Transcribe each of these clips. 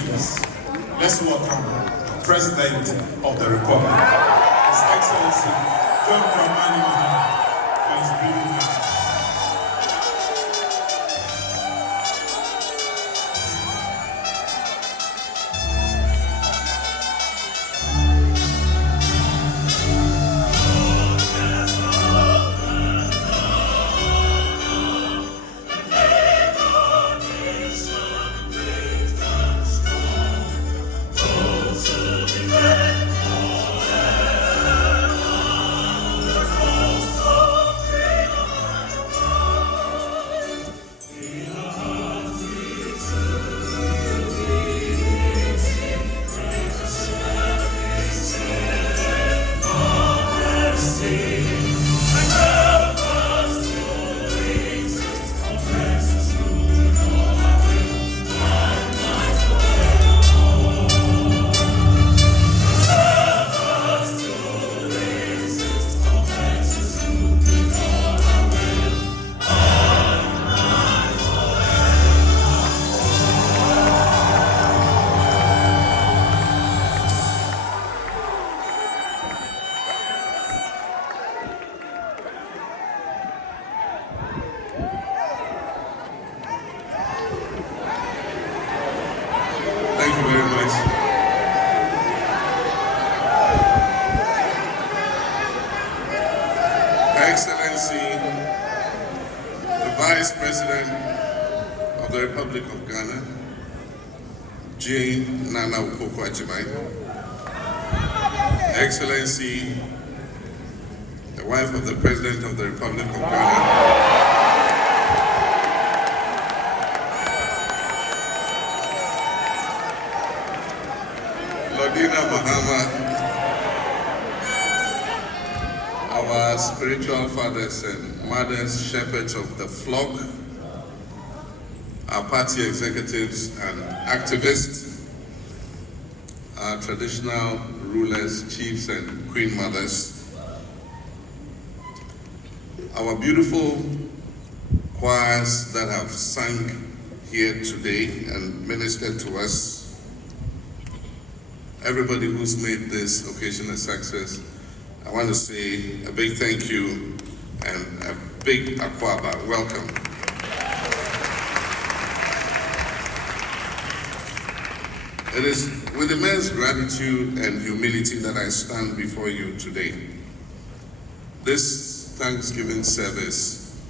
please, let's welcome the President of the Republic, His Excellency John Mahama, for his beautiful message. Thank you very much. Her Excellency, the Vice President of the Republic of Ghana, Jane Nana Ukoko-Agyeman, Her Excellency, the wife of the President of the Republic of Ghana, Mahama, our spiritual fathers and mothers, shepherds of the flock, our party executives and activists, our traditional rulers, chiefs and queen mothers, our beautiful choirs that have sung here today and ministered to us, everybody who's made this occasion a success, I want to say a big thank you and a big akwaba welcome. It is with immense gratitude and humility that I stand before you today. This Thanksgiving service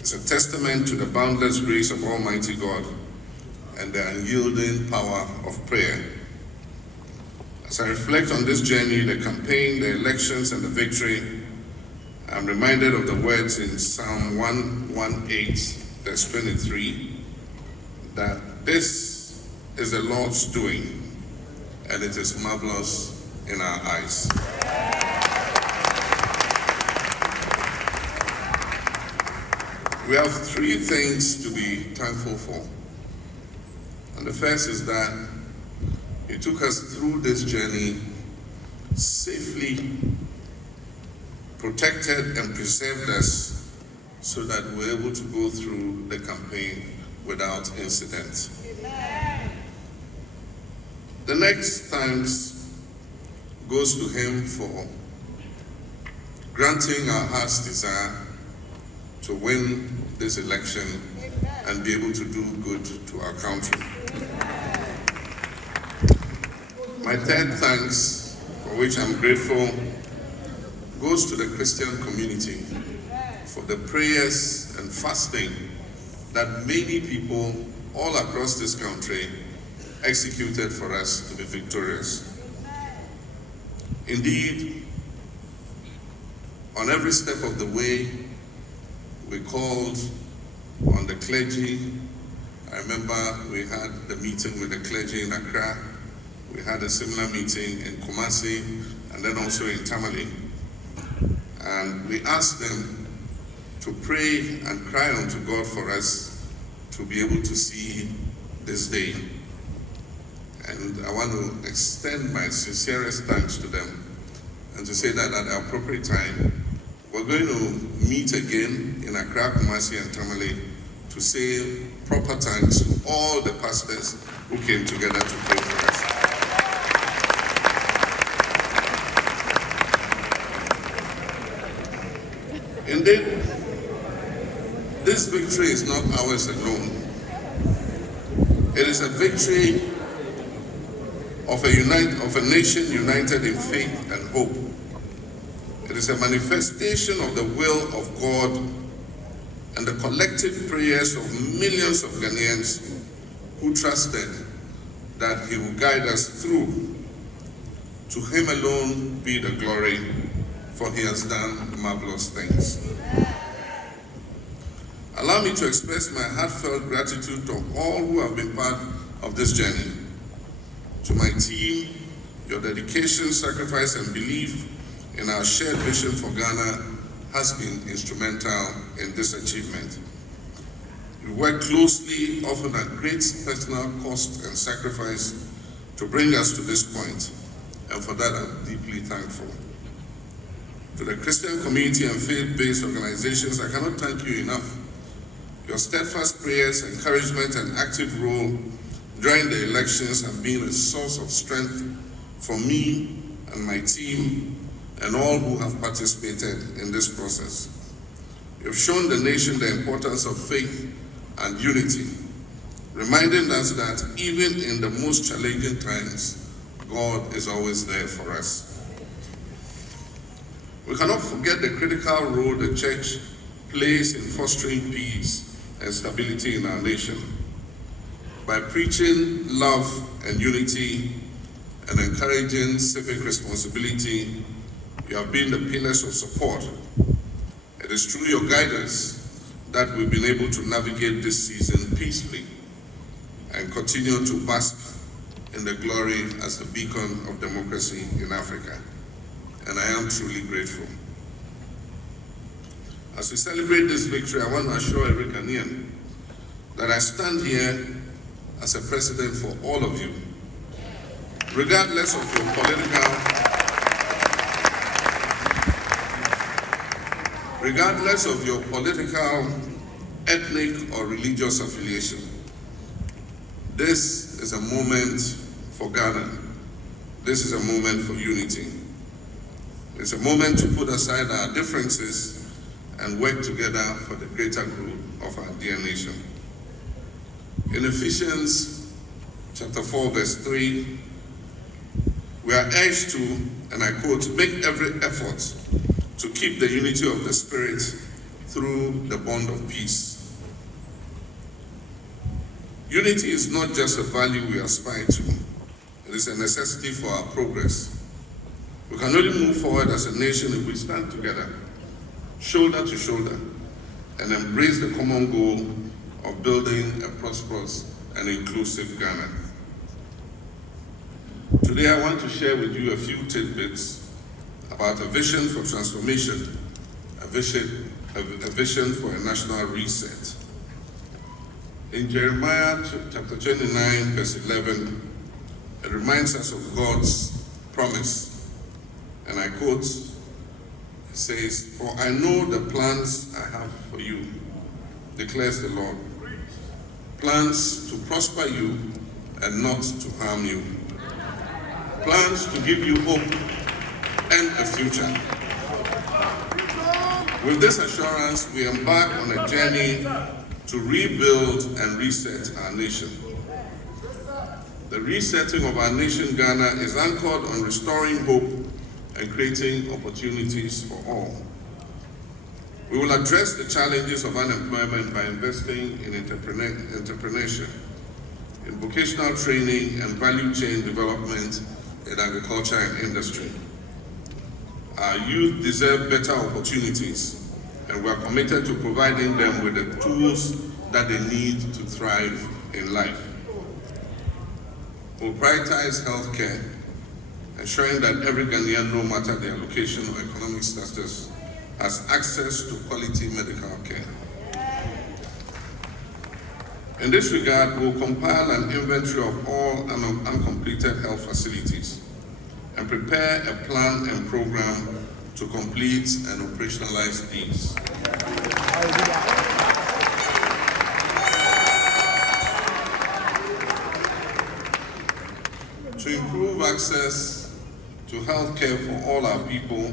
is a testament to the boundless grace of Almighty God and the unyielding power of prayer. As I reflect on this journey, the campaign, the elections, and the victory, I'm reminded of the words in Psalm 118, verse 23, that this is the Lord's doing, and it is marvelous in our eyes. We have three things to be thankful for. And the first is that He took us through this journey safely, protected and preserved us so that we were able to go through the campaign without incident. Amen. The next thanks goes to Him for granting our heart's desire to win this election and be able to do good to our country. My third thanks, for which I'm grateful, goes to the Christian community for the prayers and fasting that many people all across this country executed for us to be victorious. Indeed, on every step of the way, we called on the clergy. I remember we had the meeting with the clergy in Accra. We had a similar meeting in Kumasi and then also in Tamale. And we asked them to pray and cry unto God for us to be able to see this day. And I want to extend my sincerest thanks to them and to say that at the appropriate time, we're going to meet again in Accra, Kumasi and Tamale to say proper thanks to all the pastors who came together to pray for us. Indeed, this victory is not ours alone. It is a victory of a nation united in faith and hope. It is a manifestation of the will of God and the collective prayers of millions of Ghanaians who trusted that He will guide us through. To Him alone be the glory, for He has done marvelous things. Allow me to express my heartfelt gratitude to all who have been part of this journey. To my team, your dedication, sacrifice, and belief in our shared vision for Ghana has been instrumental in this achievement. You worked closely, often at great personal cost and sacrifice, to bring us to this point, and for that I'm deeply thankful. To the Christian community and faith-based organizations, I cannot thank you enough. Your steadfast prayers, encouragement, and active role during the elections have been a source of strength for me and my team and all who have participated in this process. You have shown the nation the importance of faith and unity, reminding us that even in the most challenging times, God is always there for us. We cannot forget the critical role the church plays in fostering peace and stability in our nation. By preaching love and unity and encouraging civic responsibility, you have been the pillars of support. It is through your guidance that we've been able to navigate this season peacefully and continue to bask in the glory as the beacon of democracy in Africa. And I am truly grateful. As we celebrate this victory, I want to assure every Ghanaian that I stand here as a president for all of you, regardless of your political, ethnic, or religious affiliation. This is a moment for Ghana. This is a moment for unity. It's a moment to put aside our differences and work together for the greater good of our dear nation. In Ephesians chapter 4, verse 3, we are urged to, and I quote, make every effort to keep the unity of the Spirit through the bond of peace. Unity is not just a value we aspire to, it is a necessity for our progress. We can only move forward as a nation if we stand together, shoulder to shoulder, and embrace the common goal of building a prosperous and inclusive Ghana. Today I want to share with you a few tidbits about a vision for transformation, a vision for a national reset. In Jeremiah chapter 29, verse 11, it reminds us of God's promise, and I quote, it says, "For I know the plans I have for you, declares the Lord, plans to prosper you and not to harm you, plans to give you hope and a future." With this assurance, we embark on a journey to rebuild and reset our nation. The resetting of our nation, Ghana, is anchored on restoring hope and creating opportunities for all. We will address the challenges of unemployment by investing in entrepreneurship, in vocational training and value chain development in agriculture and industry. Our youth deserve better opportunities, and we are committed to providing them with the tools that they need to thrive in life. We'll prioritize healthcare, ensuring that every Ghanaian, no matter their location or economic status, has access to quality medical care. In this regard, we'll compile an inventory of all uncompleted health facilities and prepare a plan and program to complete and operationalize these. To improve access to health care for all our people,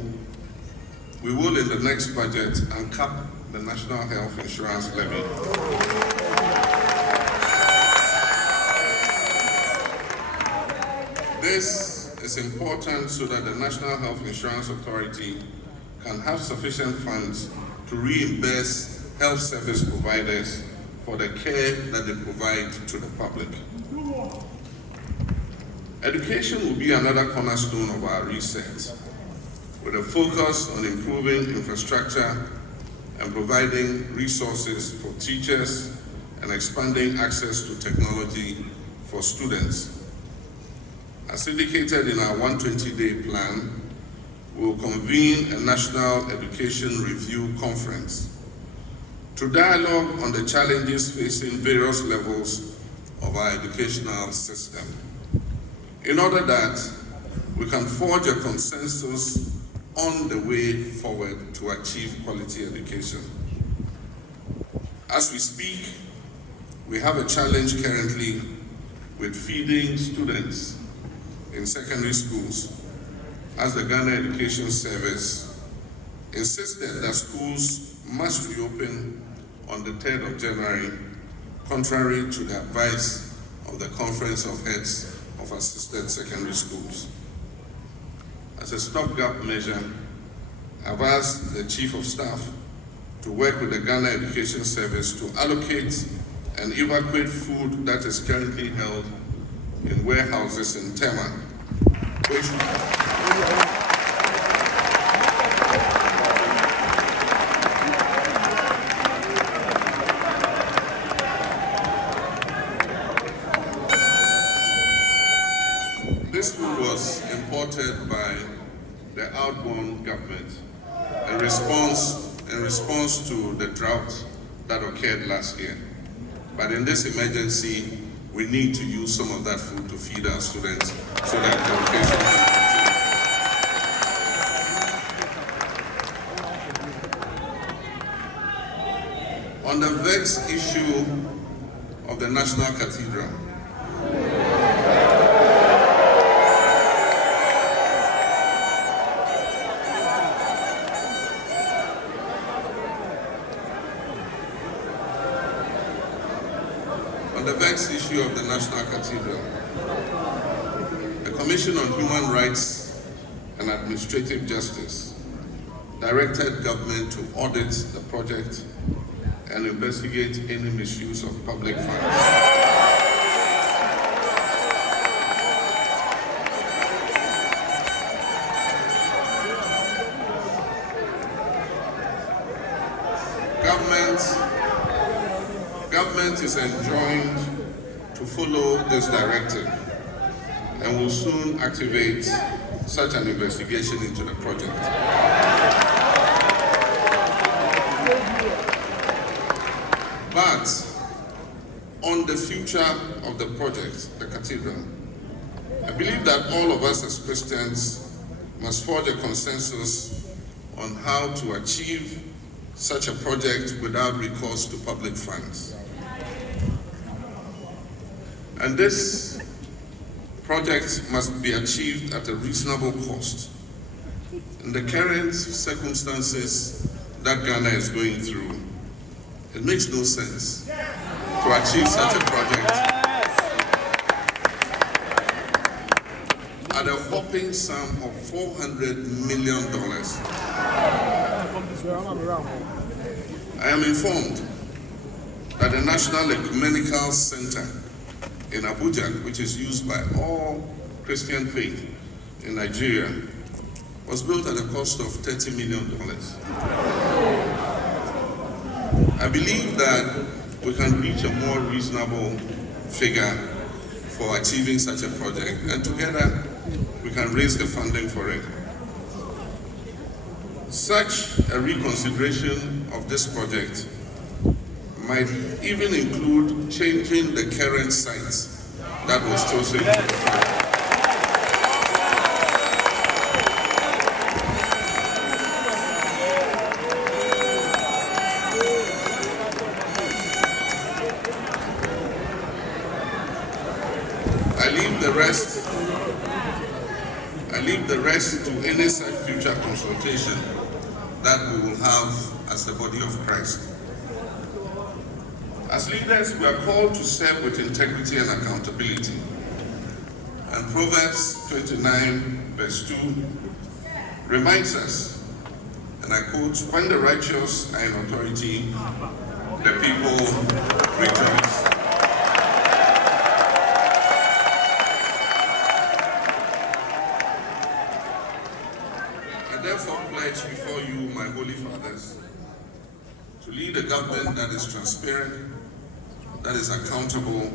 we will in the next budget uncap the National Health Insurance Levy. This is important so that the National Health Insurance Authority can have sufficient funds to reimburse health service providers for the care that they provide to the public. Education will be another cornerstone of our reset, with a focus on improving infrastructure and providing resources for teachers and expanding access to technology for students. As indicated in our 120-day plan, we will convene a National Education Review Conference to dialogue on the challenges facing various levels of our educational system, in order that we can forge a consensus on the way forward to achieve quality education. As we speak, we have a challenge currently with feeding students in secondary schools, as the Ghana Education Service insisted that schools must reopen on the 3rd of January, contrary to the advice of the Conference of Heads of Assisted Secondary Schools. As a stopgap measure, I've asked the Chief of Staff to work with the Ghana Education Service to allocate and evacuate food that is currently held in warehouses in Tema, This food was imported by the outgoing government in response to the drought that occurred last year. But in this emergency, we need to use some of that food to feed our students so that education can continue. On the vexed issue of the National Cathedral, of the National Cathedral, the Commission on Human Rights and Administrative Justice directed government to audit the project and investigate any misuse of public funds. Government is enjoined to follow this directive and will soon activate such an investigation into the project. But on the future of the project, the cathedral, I believe that all of us as Christians must forge a consensus on how to achieve such a project without recourse to public funds. And this project must be achieved at a reasonable cost. In the current circumstances that Ghana is going through, it makes no sense to achieve such a project at a whopping sum of $400 million. I am informed that the National Ecumenical Center in Abuja, which is used by all Christian faith in Nigeria, was built at a cost of $30 million. I believe that we can reach a more reasonable figure for achieving such a project, and together we can raise the funding for it. Such a reconsideration of this project might even include changing the current site that was chosen. I leave the the rest to any such future consultation that we will have as the body of Christ. As leaders, we are called to serve with integrity and accountability. And Proverbs 29 verse 2 reminds us, and I quote, "When the righteous are in authority, the people rejoice." I therefore pledge before you, my holy fathers, to lead a government that is transparent, that is accountable,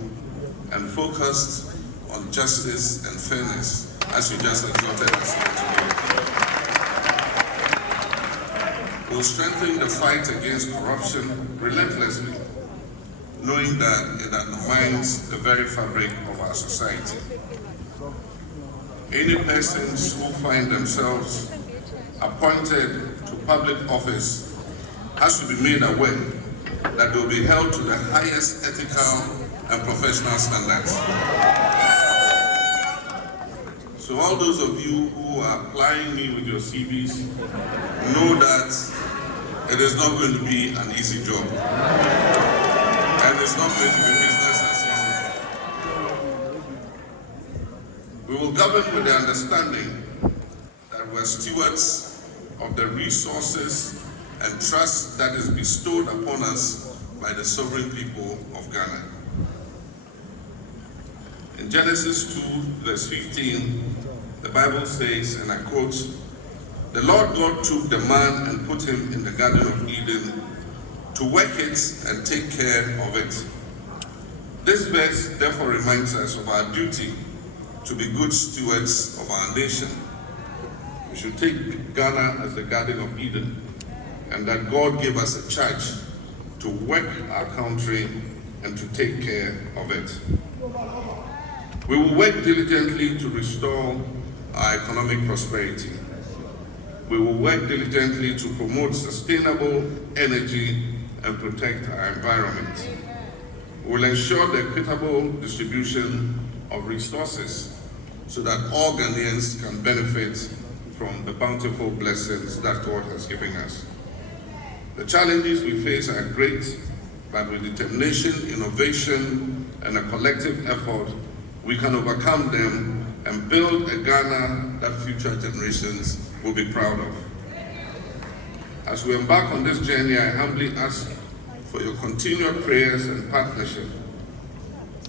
and focused on justice and fairness, as you just exhorted us today. We'll strengthen the fight against corruption relentlessly, knowing that it undermines the very fabric of our society. Any persons who find themselves appointed to public office has to be made aware that they will be held to the highest ethical and professional standards. So all those of you who are applying me with your CVs, know that it is not going to be an easy job. And it's not going to be business as usual. We will govern with the understanding that we're stewards of the resources and trust that is bestowed upon us by the sovereign people of Ghana. In Genesis 2 verse 15, the Bible says, and I quote, "The Lord God took the man and put him in the Garden of Eden to work it and take care of it." This verse therefore reminds us of our duty to be good stewards of our nation. We should take Ghana as the Garden of Eden, and that God gave us a charge to work our country and to take care of it. We will work diligently to restore our economic prosperity. We will work diligently to promote sustainable energy and protect our environment. We will ensure the equitable distribution of resources so that all Ghanaians can benefit from the bountiful blessings that God has given us. The challenges we face are great, but with determination, innovation, and a collective effort, we can overcome them and build a Ghana that future generations will be proud of. As we embark on this journey, I humbly ask for your continued prayers and partnership.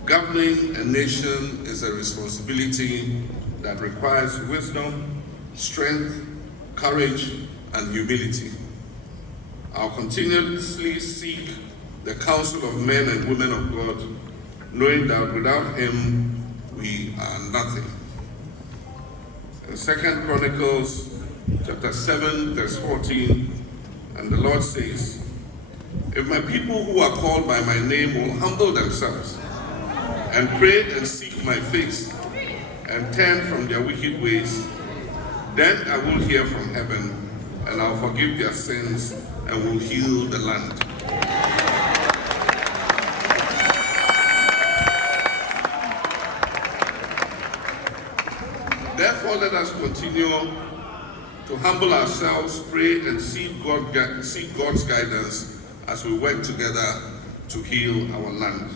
Governing a nation is a responsibility that requires wisdom, strength, courage, and humility. I'll continuously seek the counsel of men and women of God, knowing that without him, we are nothing. In 2 Chronicles chapter 7, verse 14, and the Lord says, "If my people who are called by my name will humble themselves and pray and seek my face and turn from their wicked ways, then I will hear from heaven and I'll forgive their sins and will heal the land." Therefore, let us continue to humble ourselves, pray, and seek God's guidance as we work together to heal our land.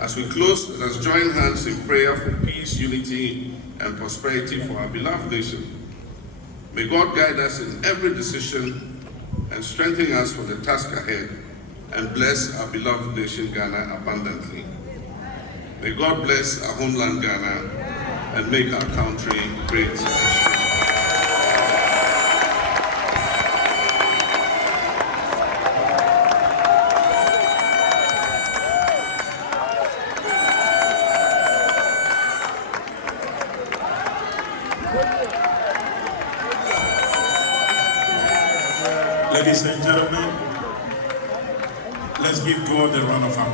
As we close, let us join hands in prayer for peace, unity, and prosperity for our beloved nation. May God guide us in every decision and strengthen us for the task ahead, and bless our beloved nation Ghana abundantly. May God bless our homeland Ghana and make our country great and strong. Ladies and gentlemen, let's give God a round of applause.